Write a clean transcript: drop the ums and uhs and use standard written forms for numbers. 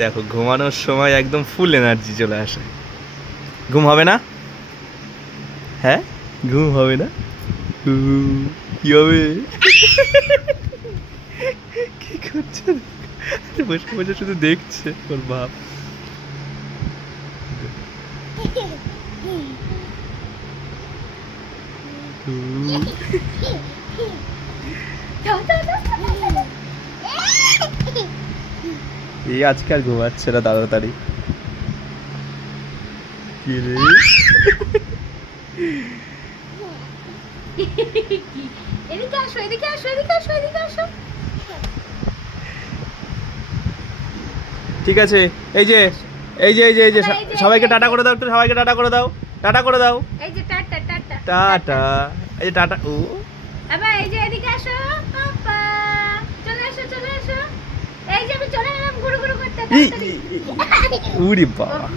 দেখো ঘুমানোর সময় একদম ফুল এনার্জি চলে আসে। ঘুম হবে না? হ্যাঁ, ঘুম হবে না? কি হবে? কি করছে? বসে বসে শুধু দেখছে ওর বাপ। এই আজকে আর ঘুমাচ্ছে না তাড়াতাড়ি। কি রে? এদিকে আসো, এদিকে আসো, এদিকে আসো, এদিকে আসো। ঠিক আছে, এই যে সবাইকে টাটা করে দাও, একটু সবাইকে টাটা করে দাও, টাটা করে দাও, এই যে টাটা টাটা টাটা। এই যে টাটা। ও আবার এই যে এদিকে আসো পাপা, চলে আসো, চলে আসো। এই যে আমি চলে এলাম গুরু গুরু করতে, তাড়াতাড়ি। উরি বাবা।